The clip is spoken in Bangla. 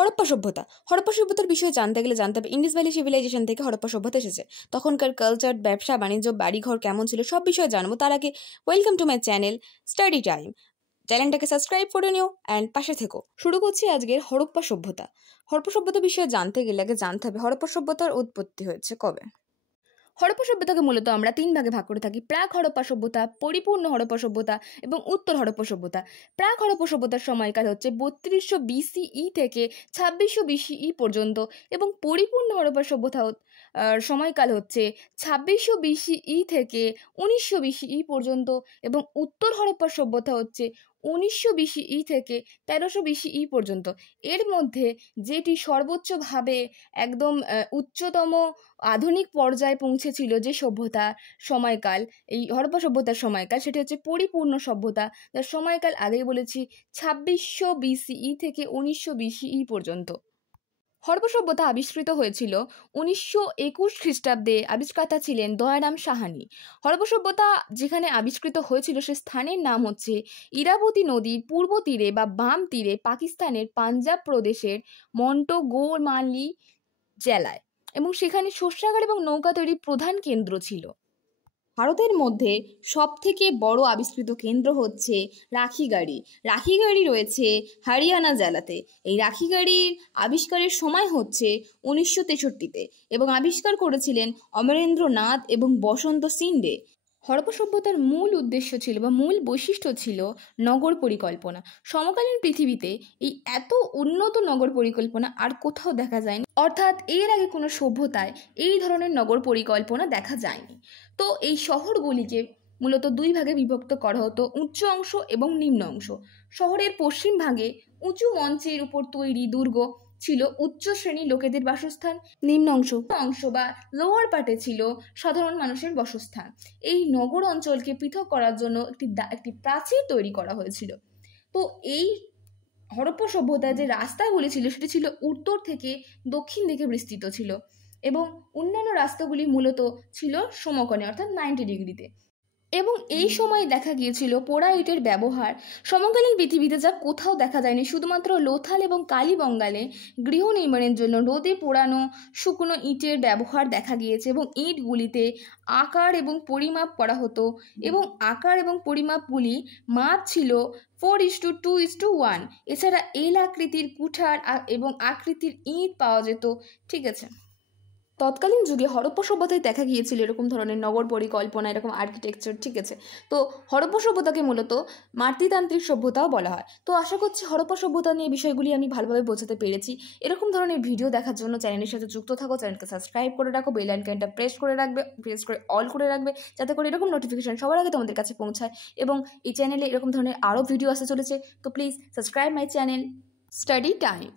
হরপ্পা সভ্যতা। হরপ্পা সভ্যতার বিষয়ে জানতে গেলে জানতে হবে ইন্ডিস ভ্যালি সিভিলাইজেশন থেকে হরপ্পা সভ্যতা এসেছে। তখনকার কালচার, ব্যবসা বাণিজ্য, বাড়িঘর কেমন ছিল সব বিষয়ে জানবো। তার আগে welcome to my channel study time. চ্যানেলটাকে সাবস্ক্রাইব করে নিও অ্যান্ড পাশে থেকো। শুরু করছি আজকের হরপ্পা সভ্যতা। হরপ্পা সভ্যতা বিষয়ে জানতে গেলে আগে জানতে হবে হরপ্পা সভ্যতার উৎপত্তি হয়েছে কবে। হরপ্পা সভ্যতাকে মূলত আমরা 3 ভাগে ভাগ করে থাকি: প্রাক হরপ্পা সভ্যতা, পরিপূর্ণ হরপ্পা সভ্যতা এবং উত্তর হরপ্পা সভ্যতা। প্রাক হরপ্পা সভ্যতার সময়কাল হচ্ছে 3200 BCE থেকে 2600 BCE পর্যন্ত এবং পরিপূর্ণ হরপ্পা সভ্যতা সময়কাল হচ্ছে 2600 BCE থেকে 1900 BCE পর্যন্ত এবং উত্তর হরপ্পা সভ্যতা হচ্ছে 1900 BCE থেকে 1300 BCE পর্যন্ত। এর মধ্যে যেটি সর্বোচ্চভাবে একদম উচ্চতম আধুনিক পর্যায়ে পৌঁছেছিল যে সভ্যতার সময়কাল, এই হরপ্পা সভ্যতার সময়কাল, সেটি হচ্ছে পরিপূর্ণ সভ্যতা, যার সময়কাল আগেই বলেছি 2600 BCE থেকে 1900 BCE পর্যন্ত। হরপ্পা সভ্যতা আবিষ্কৃত হয়েছিল 1921 খ্রিস্টাব্দে। আবিষ্কর্তা ছিলেন দয়ারাম সাহানি। হরপ্পা সভ্যতা যেখানে আবিষ্কৃত হয়েছিল সে স্থানের নাম হচ্ছে ইরাবতী নদীর পূর্ব তীরে বা বাম তীরে পাকিস্তানের পাঞ্জাব প্রদেশের মন্টোগোমালি জেলায়, এবং সেখানে শস্যাগার এবং নৌকা তৈরির প্রধান কেন্দ্র ছিল। ভারতের মধ্যে সবথেকে বড় আবিষ্কৃত কেন্দ্র হচ্ছে রাখিগাড়ি। রাখিগাড়ি রয়েছে হরিয়ানা জেলাতে। এই রাখিগাড়ির আবিষ্কারের সময় হচ্ছে 1963-তে এবং আবিষ্কার করেছিলেন অমরেন্দ্রনাথ এবং বসন্ত সিন্ডে। হরপ্পা সভ্যতার মূল উদ্দেশ্য ছিল বা মূল বৈশিষ্ট্য ছিল নগর পরিকল্পনা। সমকালীন পৃথিবীতে এই এত উন্নত নগর পরিকল্পনা আর কোথাও দেখা যায়নি, অর্থাৎ এর আগে কোনো সভ্যতায় এই ধরনের নগর পরিকল্পনা দেখা যায়নি। তো এই শহরগুলিকে মূলত 2 ভাগে বিভক্ত করা হতো: উচ্চ অংশ এবং নিম্ন অংশ। শহরের পশ্চিম ভাগে উঁচু মঞ্চের উপর তৈরি দুর্গ ছিল উচ্চ শ্রেণীর লোকেদের বাসস্থান। নিম্ন অংশ বা লোয়ার পার্টে ছিল সাধারণ মানুষের বাসস্থান। এই নগর অঞ্চলকে পৃথক করার জন্য একটি প্রাচীর তৈরি করা হয়েছিল। তো এই হরপ্পা সভ্যতার যে রাস্তাগুলি ছিল সেটি ছিল উত্তর থেকে দক্ষিণ দিকে বিস্তৃত ছিল এবং অন্যান্য রাস্তাগুলি মূলত ছিল সমকোণে অর্থাৎ 90 ডিগ্রিতে। এবং এই সময়ে দেখা গিয়েছিল পোড়া ইটের ব্যবহার সমকালীন পৃথিবীতে যা কোথাও দেখা যায়নি। শুধুমাত্র লোথাল এবং কালীবঙ্গালে গৃহ নির্মাণের জন্য রোদে পোড়ানো শুকনো ইটের ব্যবহার দেখা গিয়েছে এবং ইটগুলিতে আকার এবং পরিমাপ করা হতো এবং আকার এবং পরিমাপগুলি মাপ ছিল 4:2:1। এছাড়া এল আকৃতির কুঠার এবং আকৃতির ইট পাওয়া যেত। ঠিক আছে, তৎকালীন যুগে হরপ্পা সভ্যতায় দেখা গিয়েছিল এরকম ধরনের নগর পরিকল্পনা, এরকম আর্কিটেকচার। ঠিক আছে, তো হরপ্পা সভ্যতাকে মূলত মাতৃতান্ত্রিক সভ্যতাও বলা হয়। তো আশা করছি হরপ্পা সভ্যতা নিয়ে বিষয়গুলি আমি ভালোভাবে বোঝাতে পেরেছি। এরকম ধরনের ভিডিও দেখার জন্য চ্যানেলের সাথে যুক্ত থাকো, চ্যানেলকে সাবস্ক্রাইব করে রাখো, বেল আইকনটা প্রেস করে অল করে রাখবে, যাতে করে এরকম নোটিফিকেশন সবার আগে তোমাদের কাছে পৌঁছায়। এবং এই চ্যানেলে এরকম ধরনের আরও ভিডিও আসতে চলেছে, তো please subscribe my channel study time.